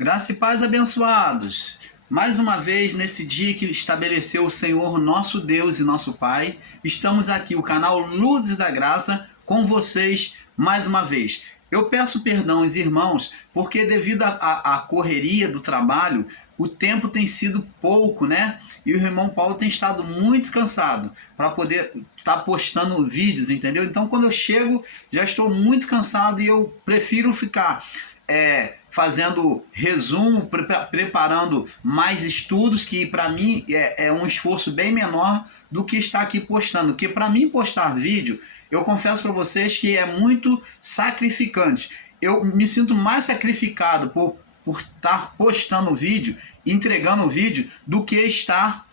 Graça e paz, abençoados. Mais uma vez, nesse dia que estabeleceu o Senhor, nosso Deus e nosso Pai, estamos aqui, o canal Luzes da Graça, com vocês mais uma vez. Eu peço perdão aos irmãos, porque devido à correria do trabalho, o tempo tem sido pouco, né? E o irmão Paulo tem estado muito cansado para poder estar postando vídeos, entendeu? Então, quando eu chego, já estou muito cansado e eu prefiro ficar fazendo resumo, preparando mais estudos, que para mim é um esforço bem menor do que estar aqui postando. Porque para mim postar vídeo, eu confesso para vocês que é muito sacrificante. Eu me sinto mais sacrificado por estar postando vídeo, entregando o vídeo, do que estar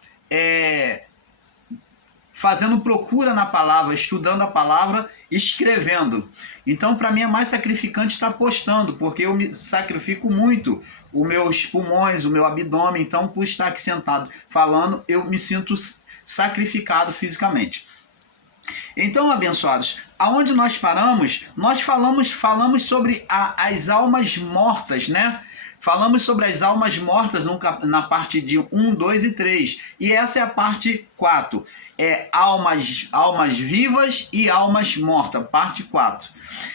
fazendo procura na palavra, estudando a palavra, escrevendo. Então, para mim é mais sacrificante estar postando, porque eu me sacrifico muito os meus pulmões, o meu abdômen. Então, por estar aqui sentado falando, eu me sinto sacrificado fisicamente. Então, abençoados, aonde nós paramos, nós falamos sobre as almas mortas, né? Falamos sobre as almas mortas na parte de 1, 2 e 3. E essa é a parte 4. Almas vivas e almas mortas, parte 4.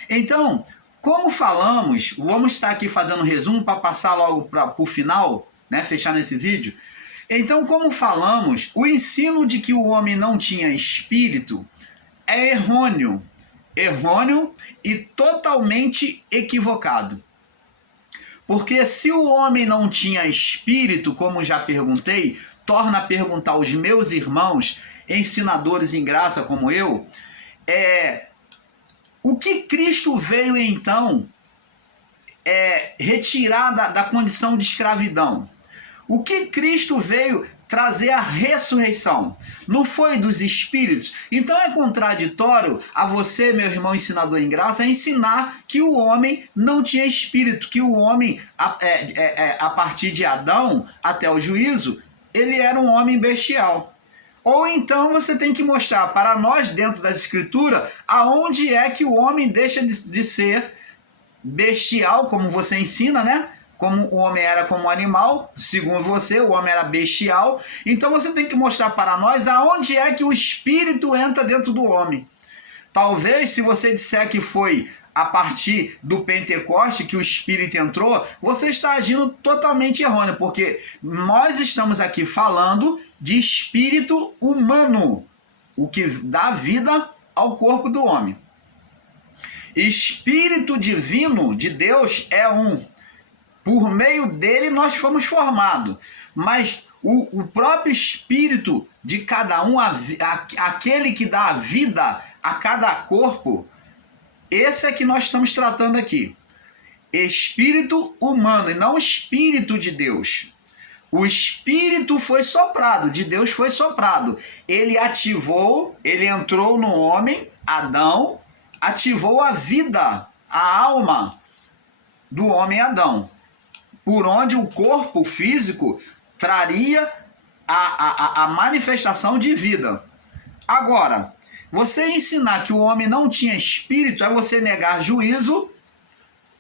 Então, como falamos, vamos estar aqui fazendo um resumo para passar logo para o final, né? Fechar nesse vídeo. Então, como falamos, o ensino de que o homem não tinha espírito é errôneo e totalmente equivocado. Porque se o homem não tinha espírito, como já perguntei, torna a perguntar aos meus irmãos, ensinadores em graça como eu, o que Cristo veio então retirar da condição de escravidão? O que Cristo veio trazer a ressurreição? Não foi dos espíritos? Então é contraditório a você, meu irmão ensinador em graça, ensinar que o homem não tinha espírito, que o homem, a partir de Adão até o juízo, ele era um homem bestial. Ou então você tem que mostrar para nós, dentro das escrituras, aonde é que o homem deixa de ser bestial, como você ensina, né? Como o homem era como animal, segundo você, o homem era bestial. Então você tem que mostrar para nós aonde é que o espírito entra dentro do homem. Talvez, se você disser que foi a partir do Pentecoste que o espírito entrou, você está agindo totalmente errôneo, porque nós estamos aqui falando de espírito humano, o que dá vida ao corpo do homem. Espírito divino de Deus é um. Por meio dele nós fomos formados, mas o próprio espírito de cada um, aquele que dá a vida a cada corpo, esse é que nós estamos tratando aqui. Espírito humano e não espírito de Deus. O espírito foi soprado, de Deus foi soprado. Ele ativou, ele entrou no homem, Adão, ativou a vida, a alma do homem Adão, por onde o corpo físico traria a manifestação de vida. Agora, você ensinar que o homem não tinha espírito é você negar juízo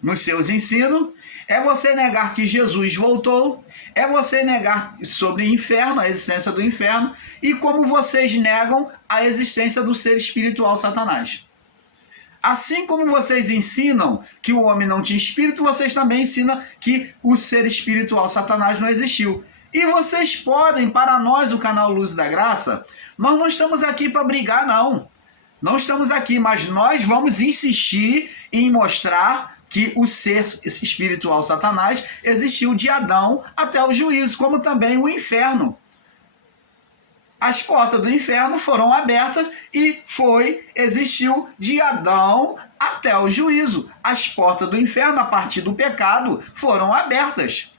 nos seus ensinos, é você negar que Jesus voltou, é você negar sobre o inferno, a existência do inferno, e como vocês negam a existência do ser espiritual Satanás. Assim como vocês ensinam que o homem não tinha espírito, vocês também ensinam que o ser espiritual Satanás não existiu. E vocês podem, para nós, o canal Luz da Graça, nós não estamos aqui para brigar, não. Não estamos aqui, mas nós vamos insistir em mostrar que o ser espiritual Satanás existiu de Adão até o juízo, como também o inferno. As portas do inferno foram abertas e existiu de Adão até o juízo. As portas do inferno, a partir do pecado, foram abertas.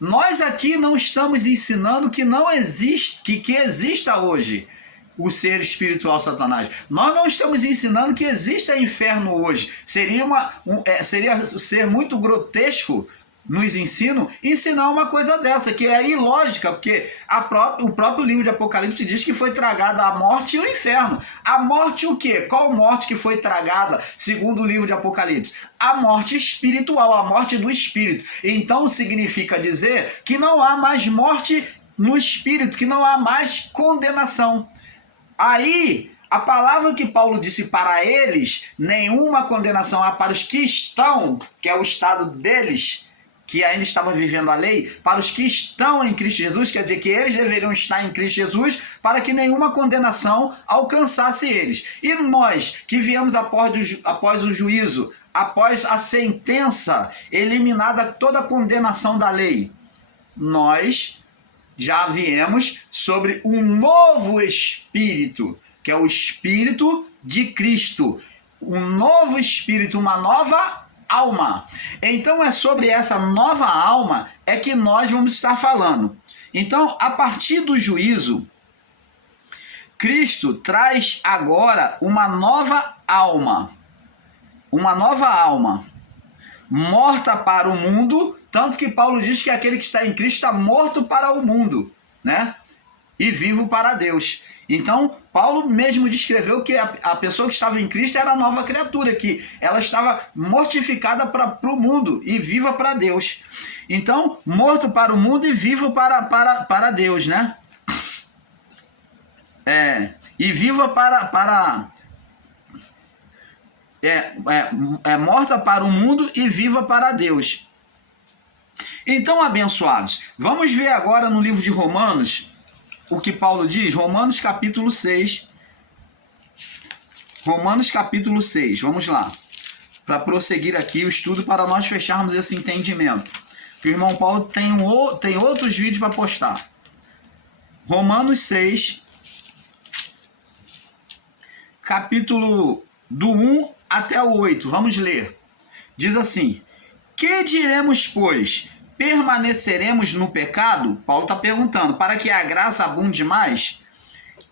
Nós aqui não estamos ensinando que não existe, que exista hoje o ser espiritual Satanás. Nós não estamos ensinando que exista inferno hoje. Seria ser muito grotesco nos ensinar uma coisa dessa, que é ilógica, porque o próprio livro de Apocalipse diz que foi tragada a morte e o inferno. A morte o quê? Qual morte que foi tragada, segundo o livro de Apocalipse? A morte espiritual, a morte do espírito. Então significa dizer que não há mais morte no espírito, que não há mais condenação. Aí, a palavra que Paulo disse para eles, nenhuma condenação há para os que estão, que é o estado deles, que ainda estavam vivendo a lei, para os que estão em Cristo Jesus, quer dizer que eles deveriam estar em Cristo Jesus para que nenhuma condenação alcançasse eles. E nós, que viemos após o juízo, após a sentença, eliminada toda a condenação da lei, nós já viemos sobre um novo espírito, que é o Espírito de Cristo. Um novo espírito, uma nova alma. Então é sobre essa nova alma é que nós vamos estar falando. Então, a partir do juízo, Cristo traz agora uma nova alma. Uma nova alma. Morta para o mundo, tanto que Paulo diz que aquele que está em Cristo está morto para o mundo, né? E vivo para Deus. Então, Paulo mesmo descreveu que a pessoa que estava em Cristo era a nova criatura, que ela estava mortificada para o mundo e viva para Deus. Então, morto para o mundo e vivo para Deus, né? E viva morta para o mundo e viva para Deus. Então, abençoados, vamos ver agora no livro de Romanos o que Paulo diz. Romanos capítulo 6. Romanos capítulo 6, vamos lá. Para prosseguir aqui o estudo, para nós fecharmos esse entendimento. Que o irmão Paulo tem outros vídeos para postar. Romanos 6, capítulo do 1 até o 8, vamos ler. Diz assim: que diremos, pois? Permaneceremos no pecado? Paulo está perguntando, para que a graça abunde mais?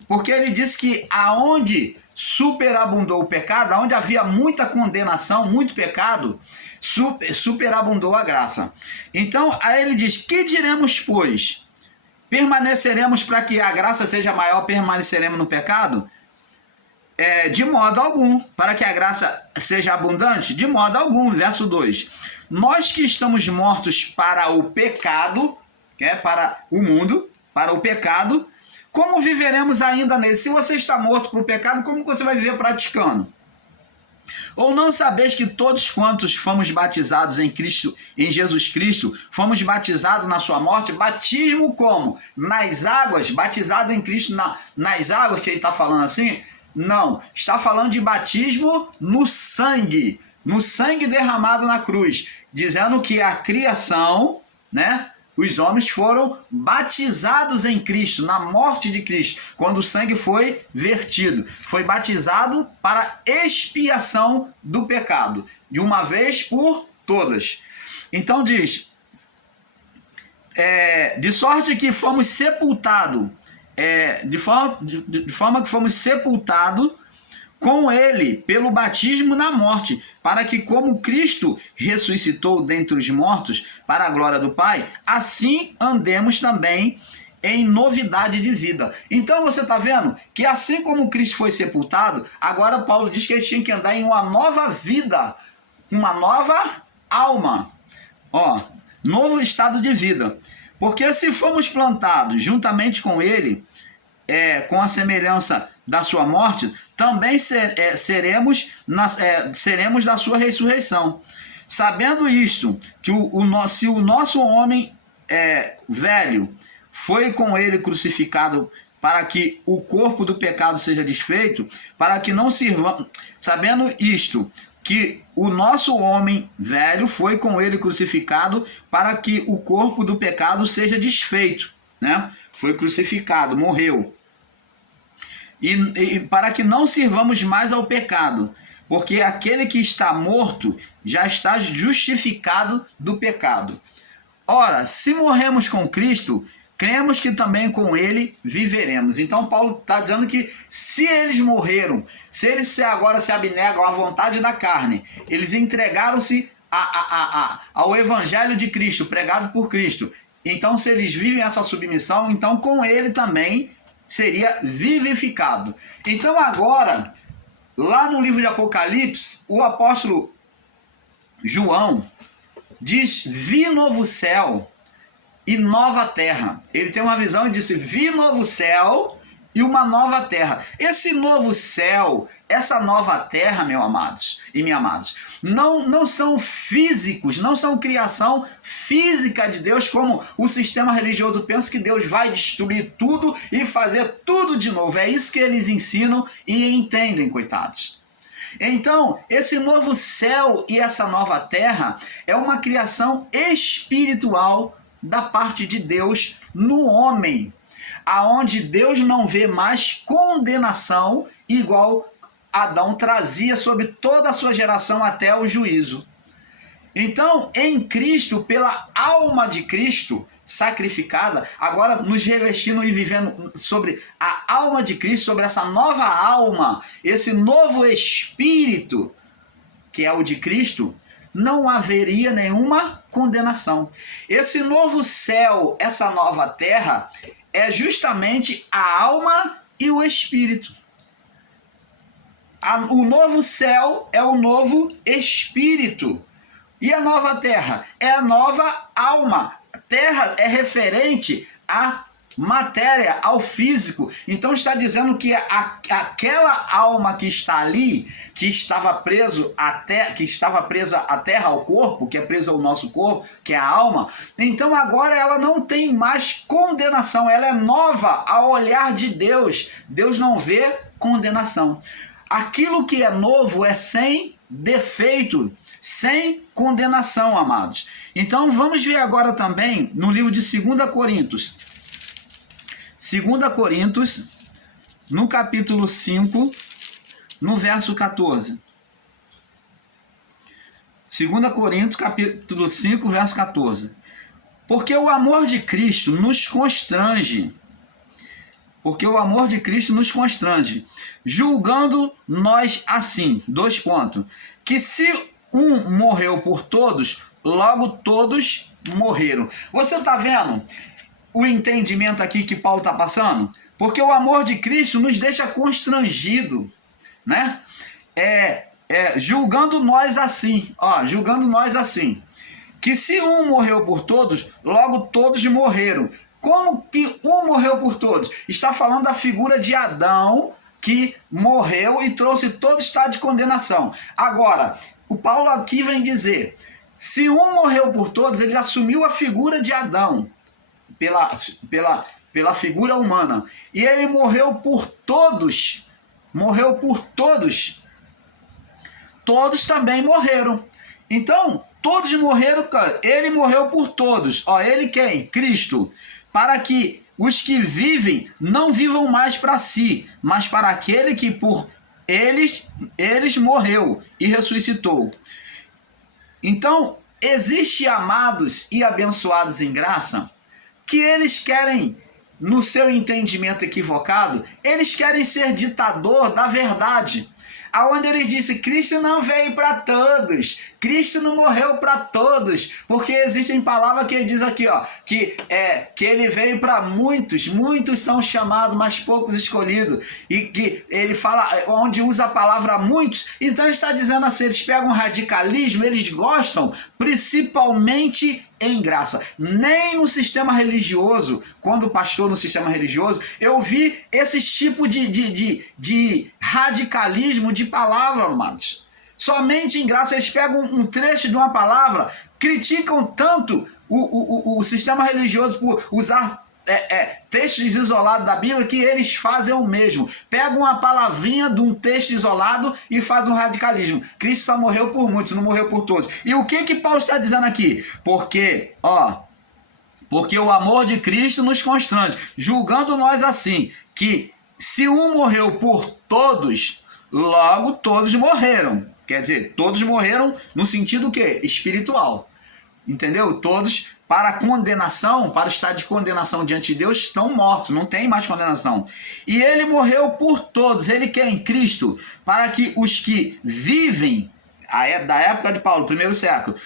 Porque ele disse que aonde superabundou o pecado, aonde havia muita condenação, muito pecado, superabundou a graça. Então, aí ele diz: que diremos, pois? Permaneceremos para que a graça seja maior, permaneceremos no pecado? De modo algum. Para que a graça seja abundante? De modo algum. Verso 2. Nós que estamos mortos para o pecado, para o mundo, para o pecado, como viveremos ainda nele? Se você está morto para o pecado, como você vai viver praticando? Ou não sabeis que todos quantos fomos batizados em Cristo, em Jesus Cristo, fomos batizados na sua morte? Batismo como? Nas águas, batizado em Cristo nas águas, que ele está falando assim? Não, está falando de batismo no sangue derramado na cruz, dizendo que a criação, né, os homens foram batizados em Cristo, na morte de Cristo, quando o sangue foi vertido, foi batizado para expiação do pecado, de uma vez por todas. Então diz, de sorte que fomos sepultados, de forma que fomos sepultados com ele pelo batismo na morte, para que como Cristo ressuscitou dentre os mortos para a glória do Pai, assim andemos também em novidade de vida. Então você está vendo que assim como Cristo foi sepultado, agora Paulo diz que eles tinham que andar em uma nova vida, uma nova alma, novo estado de vida. Porque se fomos plantados juntamente com ele, com a semelhança da sua morte, também seremos da sua ressurreição. Sabendo isto, que se o nosso homem velho foi com ele crucificado para que o corpo do pecado seja desfeito, para que não sirvamos... Sabendo isto, que o nosso homem velho foi com ele crucificado para que o corpo do pecado seja desfeito, né? Foi crucificado, morreu. E para que não sirvamos mais ao pecado, porque aquele que está morto já está justificado do pecado. Ora, se morremos com Cristo, cremos que também com ele viveremos. Então Paulo está dizendo que se eles morreram, se eles agora se abnegam à vontade da carne, eles entregaram-se ao evangelho de Cristo, pregado por Cristo, então se eles vivem essa submissão, então com ele também seria vivificado. Então agora, lá no livro de Apocalipse, o apóstolo João diz: vi novo céu e nova terra. Ele tem uma visão e disse: vi novo céu e uma nova terra. Esse novo céu, essa nova terra, meus amados e minhas amadas, não são físicos, não são criação física de Deus, como o sistema religioso pensa, que Deus vai destruir tudo e fazer tudo de novo. É isso que eles ensinam e entendem, coitados. Então, esse novo céu e essa nova terra é uma criação espiritual da parte de Deus no homem, aonde Deus não vê mais condenação, igual Adão trazia sobre toda a sua geração até o juízo. Então, em Cristo, pela alma de Cristo sacrificada, agora nos revestindo e vivendo sobre a alma de Cristo, sobre essa nova alma, esse novo espírito que é o de Cristo, não haveria nenhuma condenação. Esse novo céu, essa nova terra, é justamente a alma e o espírito. O novo céu é o novo espírito. E a nova terra é a nova alma. Terra é referente à matéria, ao físico. Então está dizendo que aquela alma que está ali, que estava presa à terra, ao corpo, que é presa ao nosso corpo, que é a alma, então agora ela não tem mais condenação, ela é nova ao olhar de Deus. Deus não vê condenação. Aquilo que é novo é sem defeito, sem condenação, amados. Então vamos ver agora também no livro de 2 Coríntios. 2 Coríntios, no capítulo 5, no verso 14. 2 Coríntios, capítulo 5, verso 14. Porque o amor de Cristo nos constrange. Porque o amor de Cristo nos constrange, julgando nós assim, 2 pontos, que se um morreu por todos, logo todos morreram. Você está vendo o entendimento aqui que Paulo está passando? Porque o amor de Cristo nos deixa constrangido, né? Julgando nós assim, julgando nós assim, que se um morreu por todos, logo todos morreram. Como que um morreu por todos? Está falando da figura de Adão, que morreu e trouxe todo estado de condenação. Agora, o Paulo aqui vem dizer, se um morreu por todos, ele assumiu a figura de Adão, pela figura humana. E ele morreu por todos. Morreu por todos. Todos também morreram. Então, todos morreram, cara. Ele morreu por todos. Ele quem? Cristo. Para que os que vivem não vivam mais para si, mas para aquele que por eles morreu e ressuscitou. Então, existe amados e abençoados em graça que eles querem, no seu entendimento equivocado, eles querem ser ditador da verdade. Aonde eles dizem, Cristo não veio para todos, Cristo não morreu para todos, porque existem palavras que ele diz aqui, que ele veio para muitos, muitos são chamados, mas poucos escolhidos, e que ele fala, onde usa a palavra muitos, então ele está dizendo assim, eles pegam radicalismo, eles gostam, principalmente em graça. Nem no sistema religioso, quando pastor no sistema religioso, eu vi esse tipo de radicalismo de palavra, amados. Somente em graça, eles pegam um trecho de uma palavra, criticam tanto o sistema religioso por usar textos isolados da Bíblia, que eles fazem o mesmo. Pegam uma palavrinha de um texto isolado e fazem um radicalismo. Cristo só morreu por muitos, não morreu por todos. E o que Paulo está dizendo aqui? Porque o amor de Cristo nos constrange, julgando nós assim, que se um morreu por todos, logo todos morreram. Quer dizer, todos morreram no sentido o quê? Espiritual. Entendeu? Todos para a condenação, para o estado de condenação diante de Deus, estão mortos, não tem mais condenação. E ele morreu por todos. Ele quem? Cristo. Para que os que vivem, da época de Paulo, primeiro século,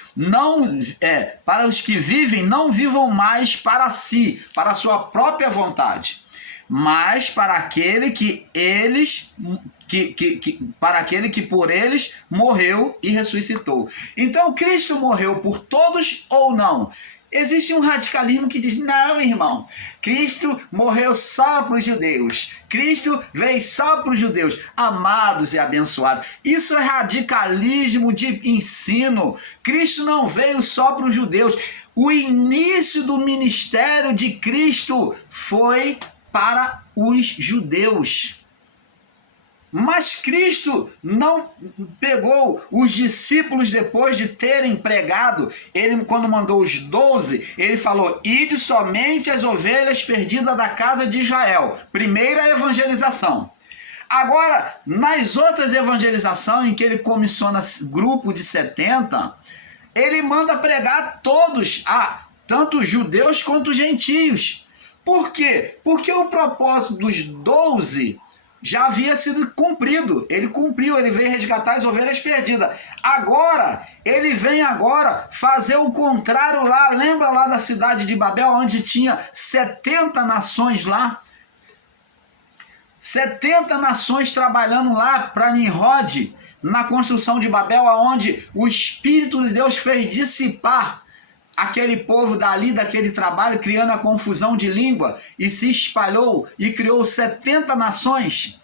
para os que vivem, não vivam mais para si, para a sua própria vontade, mas para aquele que para aquele que por eles morreu e ressuscitou. Então Cristo morreu por todos ou não? Existe um radicalismo que diz, não, irmão, Cristo morreu só para os judeus, Cristo veio só para os judeus, amados e abençoados. Isso é radicalismo de ensino. Cristo não veio só para os judeus. O início do ministério de Cristo foi para os judeus. Mas Cristo não pegou os discípulos depois de terem pregado. Ele, quando mandou os 12, ele falou, ide somente as ovelhas perdidas da casa de Israel. Primeira evangelização. Agora, nas outras evangelizações, em que ele comissiona grupo de 70, ele manda pregar todos, tanto judeus quanto gentios. Por quê? Porque o propósito dos 12 já havia sido cumprido. Ele cumpriu, ele veio resgatar as ovelhas perdidas. Agora, ele vem fazer o contrário lá. Lembra lá da cidade de Babel, onde tinha 70 nações lá? 70 nações trabalhando lá para Nimrod, na construção de Babel, onde o Espírito de Deus fez dissipar aquele povo dali, daquele trabalho, criando a confusão de língua, e se espalhou e criou 70 nações.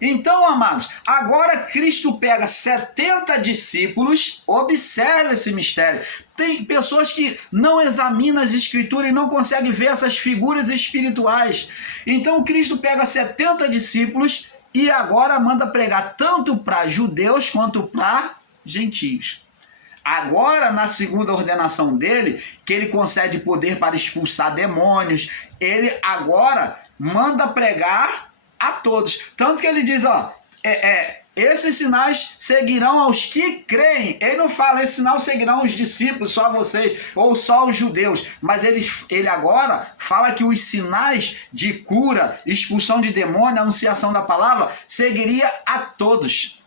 Então, amados, agora Cristo pega 70 discípulos, observa esse mistério. Tem pessoas que não examinam as escrituras e não conseguem ver essas figuras espirituais. Então, Cristo pega 70 discípulos e agora manda pregar tanto para judeus quanto para gentios. Agora, na segunda ordenação dele, que ele concede poder para expulsar demônios, ele agora manda pregar a todos. Tanto que ele diz, esses sinais seguirão aos que creem. Ele não fala, esses sinais seguirão os discípulos, só vocês, ou só os judeus. Mas ele agora fala que os sinais de cura, expulsão de demônio, anunciação da palavra, seguiria a todos.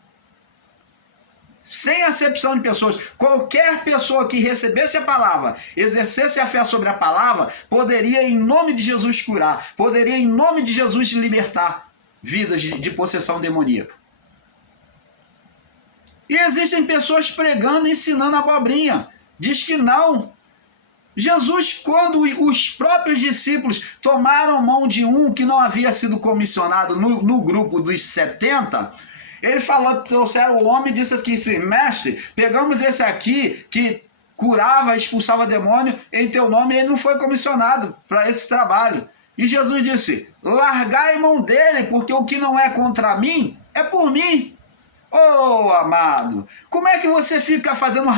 Sem acepção de pessoas. Qualquer pessoa que recebesse a palavra, exercesse a fé sobre a palavra, poderia em nome de Jesus curar, poderia em nome de Jesus libertar vidas de possessão demoníaca. E existem pessoas pregando, ensinando abobrinha. Diz que não. Jesus, quando os próprios discípulos tomaram mão de um que não havia sido comissionado no grupo dos 70, ele falou, trouxeram o homem e disse assim, mestre, pegamos esse aqui que curava, expulsava demônio em teu nome, ele não foi comissionado para esse trabalho. E Jesus disse, largai mão dele, porque o que não é contra mim, é por mim. Oh, amado, como é que você fica fazendo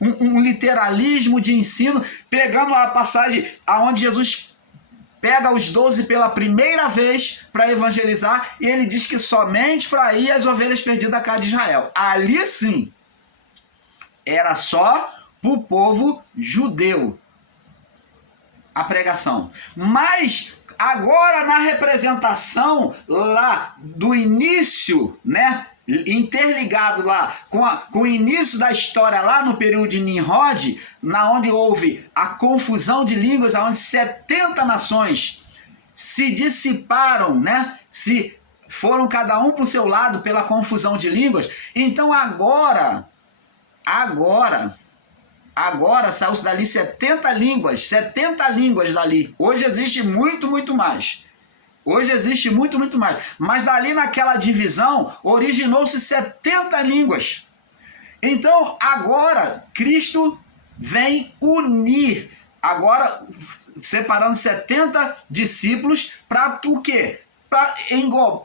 um literalismo de ensino, pegando a passagem onde Jesus pega os 12 pela primeira vez para evangelizar, e ele diz que somente para ir as ovelhas perdidas da casa de Israel. Ali sim, era só para o povo judeu a pregação. Mas agora na representação lá do início, né? Interligado lá com o início da história lá no período de Nimrod, na onde houve a confusão de línguas, onde 70 nações se dissiparam, né? Se foram cada um para o seu lado pela confusão de línguas. Então agora saiu-se dali 70 línguas dali. Hoje existe muito mais. Mas dali naquela divisão, originou-se 70 línguas. Então, agora, Cristo vem unir. Agora, separando 70 discípulos para o quê? Para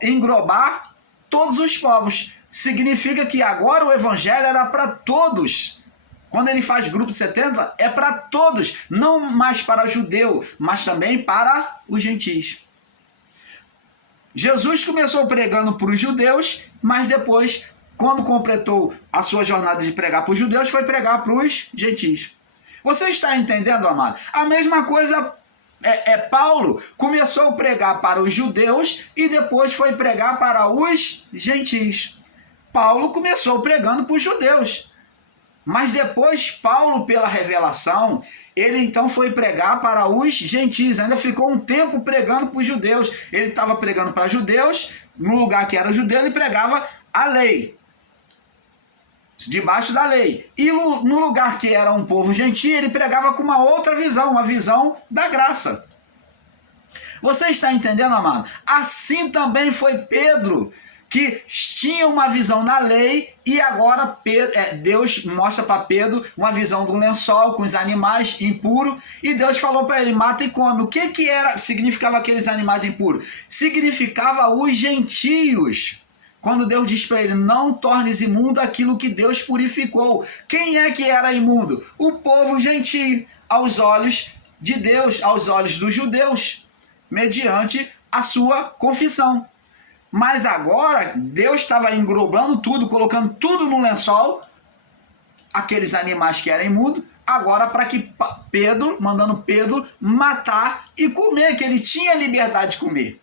englobar todos os povos. Significa que agora o evangelho era para todos. Quando ele faz grupo de 70, é para todos. Não mais para judeu, mas também para os gentios. Jesus começou pregando para os judeus, mas depois, quando completou a sua jornada de pregar para os judeus, foi pregar para os gentios. Você está entendendo, amado? A mesma coisa Paulo começou a pregar para os judeus e depois foi pregar para os gentios. Paulo começou pregando para os judeus. Mas depois Paulo, pela revelação, ele então foi pregar para os gentios. Ainda ficou um tempo pregando para os judeus. Ele estava pregando para judeus, no lugar que era judeu, ele pregava a lei, debaixo da lei. E no lugar que era um povo gentil, ele pregava com uma outra visão, uma visão da graça. Você está entendendo, amado? Assim também foi Pedro, que tinha uma visão na lei, e agora Deus mostra para Pedro uma visão do lençol com os animais impuros, e Deus falou para ele: mata e come. O que significava aqueles animais impuros? Significava os gentios. Quando Deus diz para ele: não tornes imundo aquilo que Deus purificou. Quem é que era imundo? O povo gentio, aos olhos de Deus, aos olhos dos judeus, mediante a sua confissão. Mas agora Deus estava englobando tudo, colocando tudo no lençol, aqueles animais que eram imundos, agora para que mandando Pedro matar e comer, que ele tinha liberdade de comer.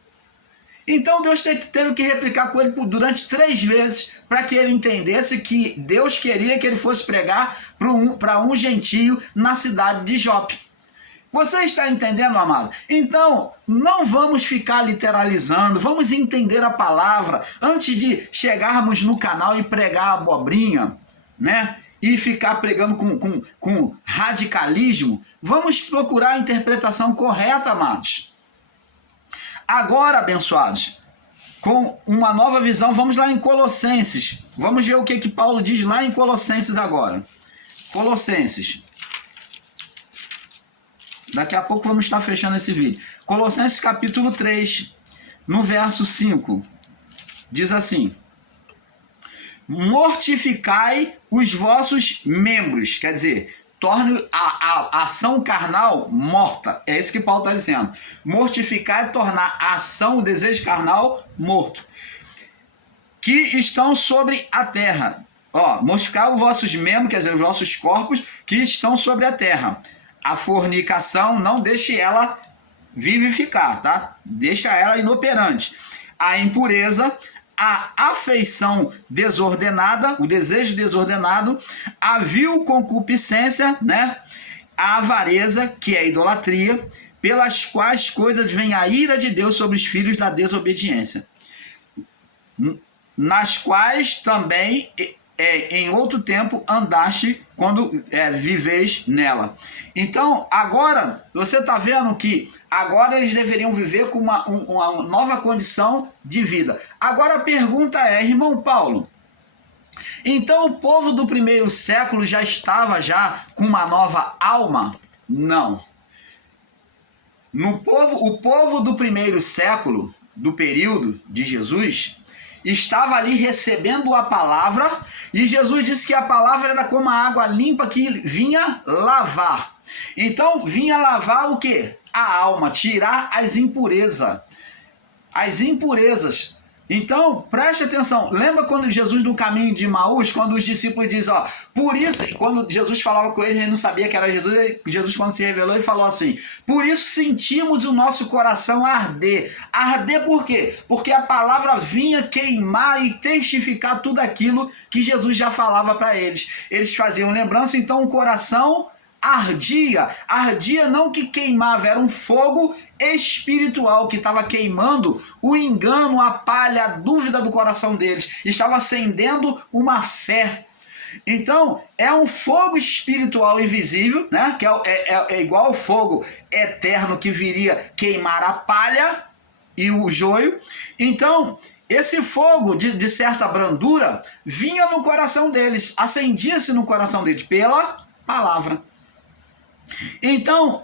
Então Deus teve que replicar com ele durante 3 vezes, para que ele entendesse que Deus queria que ele fosse pregar para um gentio na cidade de Jope. Você está entendendo, amado? Então, não vamos ficar literalizando, vamos entender a palavra antes de chegarmos no canal e pregar abobrinha, né? E ficar pregando com radicalismo. Vamos procurar a interpretação correta, amados. Agora, abençoados, com uma nova visão, vamos lá em Colossenses. Vamos ver o que Paulo diz lá em Colossenses agora. Colossenses. Daqui a pouco vamos estar fechando esse vídeo. Colossenses capítulo 3, no verso 5. Diz assim: mortificai os vossos membros. Quer dizer, torne a ação carnal morta. É isso que Paulo está dizendo. Mortificar é tornar a ação, o desejo carnal, morto. Que estão sobre a terra. Mortificar os vossos membros, quer dizer, os vossos corpos que estão sobre a terra. A fornicação, não deixe ela vivificar, tá? Deixa ela inoperante. A impureza, a afeição desordenada, o desejo desordenado, a vil concupiscência, né? A avareza, que é a idolatria, pelas quais coisas vem a ira de Deus sobre os filhos da desobediência, nas quais também em outro tempo andaste quando viveis nela. Então, agora, você está vendo que agora eles deveriam viver com uma nova condição de vida. Agora a pergunta é, irmão Paulo, então o povo do primeiro século já estava com uma nova alma? Não. O povo do primeiro século, do período de Jesus, estava ali recebendo a palavra, e Jesus disse que a palavra era como a água limpa que vinha lavar. Então, vinha lavar o quê? A alma, tirar as impurezas. As impurezas. Então, preste atenção. Lembra quando Jesus, no caminho de Emaús, quando os discípulos dizem, por isso, quando Jesus falava com eles, ele não sabia que era Jesus, Jesus, quando se revelou, ele falou assim: por isso sentimos o nosso coração arder. Arder por quê? Porque a palavra vinha queimar e testificar tudo aquilo que Jesus já falava para eles. Eles faziam lembrança, então o coração ardia. Ardia não que queimava, era um fogo espiritual que estava queimando o engano, a palha, a dúvida do coração deles. Estava acendendo uma fé. Então, é um fogo espiritual invisível, né? Que é igual ao fogo eterno que viria queimar a palha e o joio. Então, esse fogo de certa brandura vinha no coração deles, acendia-se no coração deles pela palavra. Então,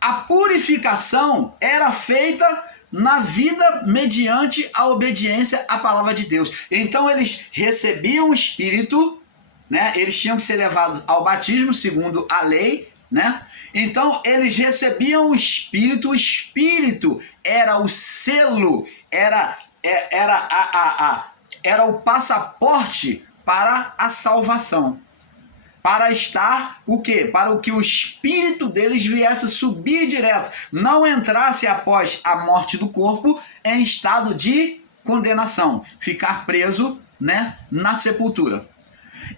a purificação era feita na vida mediante a obediência à palavra de Deus. Então, eles recebiam o Espírito, né? Eles tinham que ser levados ao batismo, segundo a lei, né? Então, eles recebiam o Espírito era o selo, era o passaporte para a salvação. Para estar o quê? Para que o espírito deles viesse subir direto, não entrasse após a morte do corpo em estado de condenação, ficar preso né, na sepultura.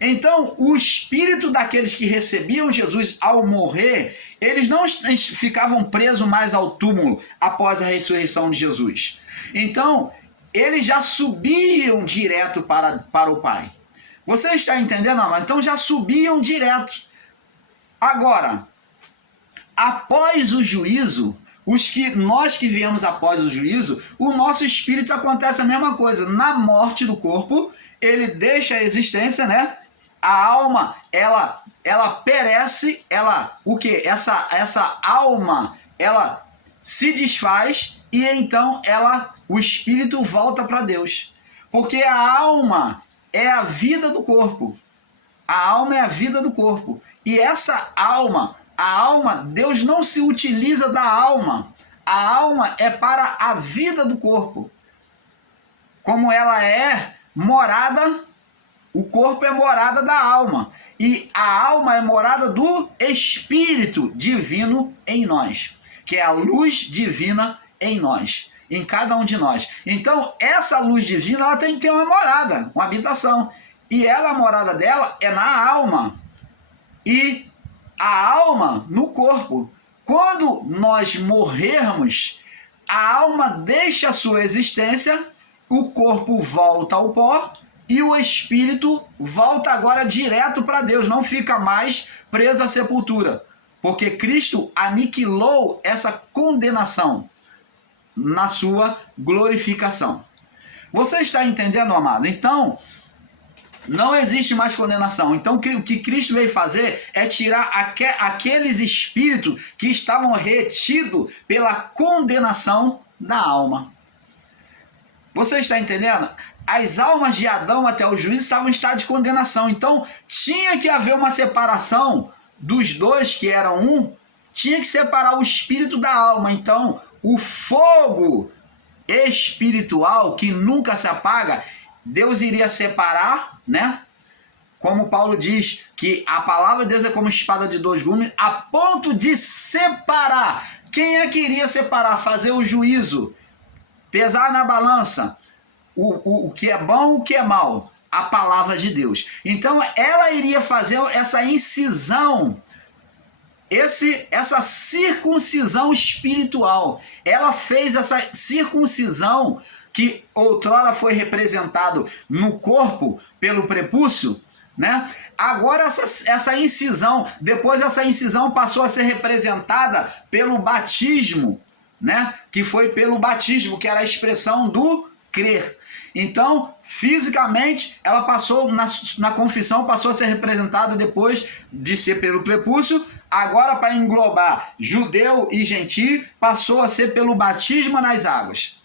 Então, o espírito daqueles que recebiam Jesus ao morrer, eles não ficavam presos mais ao túmulo após a ressurreição de Jesus. Então, eles já subiam direto para o Pai. Você está entendendo? Então, já subiam direto. Agora, após o juízo, nós que viemos após o juízo, o nosso espírito acontece a mesma coisa. Na morte do corpo, ele deixa a existência, né? A alma, ela perece, essa alma, ela se desfaz e então o espírito volta para Deus. Porque a alma é a vida do corpo. A alma é a vida do corpo. E essa alma, Deus não se utiliza da alma. A alma é para a vida do corpo. Como ela é morada, o corpo é morada da alma. E a alma é morada do Espírito divino em nós, que é a luz divina em nós, em cada um de nós. Então, essa luz divina, ela tem que ter uma morada, uma habitação. E a morada dela é na alma. E a alma no corpo. Quando nós morrermos, a alma deixa a sua existência, o corpo volta ao pó e o espírito volta agora direto para Deus, não fica mais preso à sepultura, porque Cristo aniquilou essa condenação na sua glorificação. Você está entendendo, amado? Então, não existe mais condenação. Então, o que Cristo veio fazer é tirar aqueles espíritos que estavam retidos pela condenação da alma. Você está entendendo? As almas de Adão até o juízo estavam em estado de condenação. Então, tinha que haver uma separação dos dois, que eram um. Tinha que separar o espírito da alma. Então, o fogo espiritual, que nunca se apaga, Deus iria separar, né? Como Paulo diz, que a palavra de Deus é como espada de dois gumes, a ponto de separar. Quem é que iria separar? Fazer o juízo, pesar na balança o que é bom, o que é mal, a palavra de Deus. Então ela iria fazer essa incisão, essa circuncisão espiritual. Ela fez essa circuncisão que outrora foi representado no corpo pelo prepúcio, né? Agora essa incisão, depois essa incisão passou a ser representada pelo batismo, né? Que foi pelo batismo, que era a expressão do crer. Então, fisicamente, ela passou, na confissão, passou a ser representada depois de ser pelo prepúcio. Agora, para englobar judeu e gentio, passou a ser pelo batismo nas águas.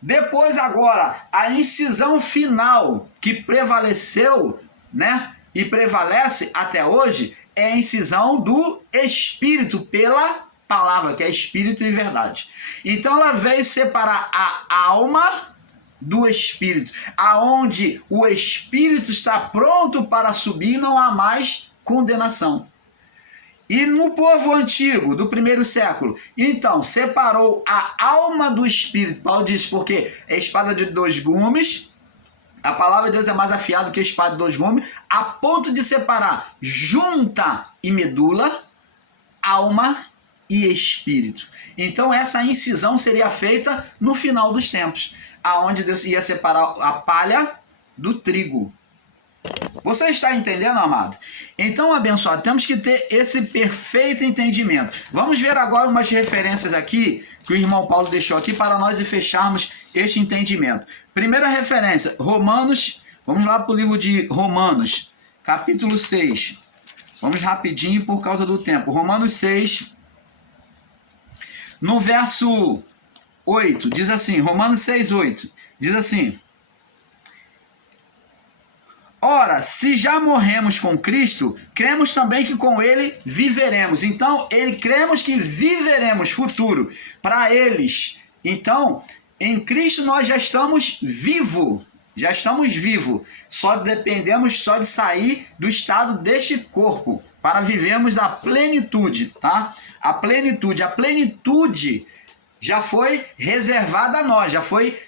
Depois, agora, a incisão final que prevaleceu, né, e prevalece até hoje, é a incisão do Espírito pela palavra, que é Espírito e verdade. Então, ela veio separar a alma do Espírito, aonde o Espírito está pronto para subir, não há mais condenação. E no povo antigo, do primeiro século, então, separou a alma do Espírito. Paulo diz, porque é espada de dois gumes, a palavra de Deus é mais afiada que a espada de dois gumes, a ponto de separar junta e medula, alma e espírito. Então, essa incisão seria feita no final dos tempos, aonde Deus ia separar a palha do trigo. Você está entendendo, amado? Então, abençoado, temos que ter esse perfeito entendimento. Vamos ver agora umas referências aqui que o irmão Paulo deixou aqui para nós fecharmos este entendimento. Primeira referência, Romanos, vamos lá para o livro de Romanos, capítulo 6. Vamos rapidinho por causa do tempo. Romanos 6, no verso 8, diz assim, Romanos 6, 8, diz assim: ora, se já morremos com Cristo, cremos também que com Ele viveremos. Então, cremos que viveremos futuro para eles. Então, em Cristo nós já estamos vivos. Já estamos vivos. Só dependemos só de sair do estado deste corpo para vivermos da plenitude, tá? A plenitude já foi reservada a nós, já foi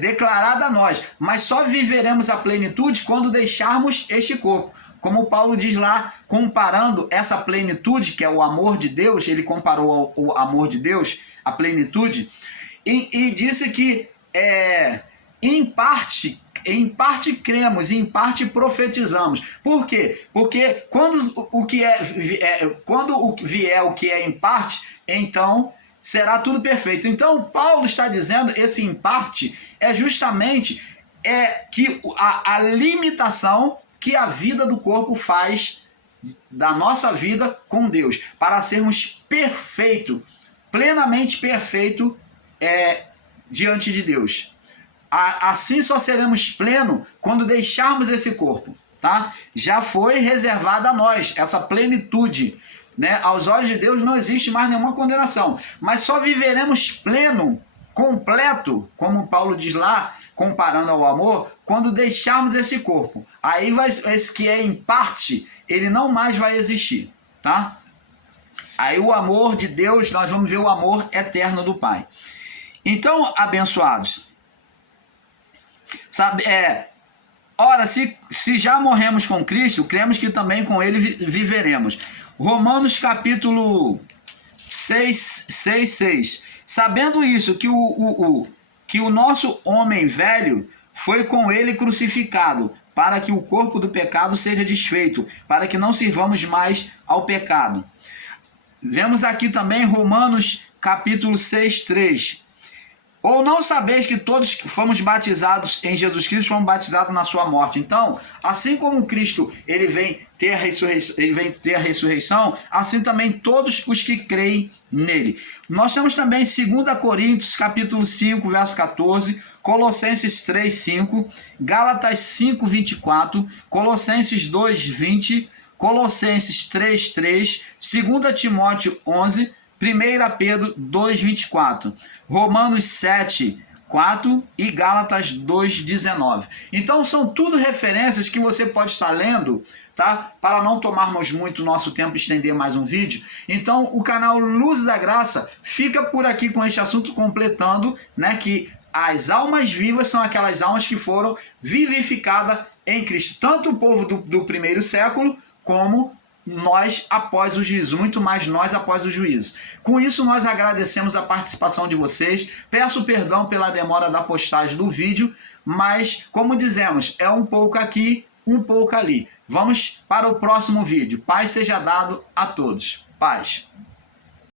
declarada a nós, mas só viveremos a plenitude quando deixarmos este corpo. Como Paulo diz lá, comparando essa plenitude, que é o amor de Deus, ele comparou o amor de Deus, a plenitude, e disse que em parte cremos, em parte profetizamos. Por quê? Porque quando vier o que é em parte, então será tudo perfeito. Então Paulo está dizendo, esse em parte é justamente que a limitação que a vida do corpo faz da nossa vida com Deus, para sermos perfeito, plenamente perfeito diante de Deus. Assim só seremos pleno quando deixarmos esse corpo, tá? Já foi reservada a nós essa plenitude, né? Aos olhos de Deus não existe mais nenhuma condenação, mas só viveremos pleno, completo, como Paulo diz lá, comparando ao amor, quando deixarmos esse corpo. Aí esse que é em parte, ele não mais vai existir, tá? Aí o amor de Deus, nós vamos ver o amor eterno do Pai. Então, abençoados, sabe, ora, se já morremos com Cristo, cremos que também com ele viveremos. Romanos capítulo 6. Sabendo isso, que o nosso homem velho foi com ele crucificado, para que o corpo do pecado seja desfeito, para que não sirvamos mais ao pecado. Vemos aqui também Romanos capítulo 6:3. Ou não sabeis que todos que fomos batizados em Jesus Cristo fomos batizados na sua morte. Então, assim como Cristo ele vem ter a ressurreição, assim também todos os que creem nele. Nós temos também 2 Coríntios capítulo 5, verso 14, Colossenses 3:5, Gálatas 5:24, Colossenses 2:20, Colossenses 3:3, 2 Timóteo 11, 1 Pedro 2:24, Romanos 7:4 e Gálatas 2:19. Então são tudo referências que você pode estar lendo, tá? Para não tomarmos muito nosso tempo e estender mais um vídeo. Então o canal Luz da Graça fica por aqui com este assunto, completando, né, que as almas vivas são aquelas almas que foram vivificadas em Cristo. Tanto o povo do primeiro século, como nós após o juízo, muito mais nós após o juízo. Com isso, nós agradecemos a participação de vocês. Peço perdão pela demora da postagem do vídeo, mas, como dizemos, é um pouco aqui, um pouco ali. Vamos para o próximo vídeo. Paz seja dado a todos. Paz.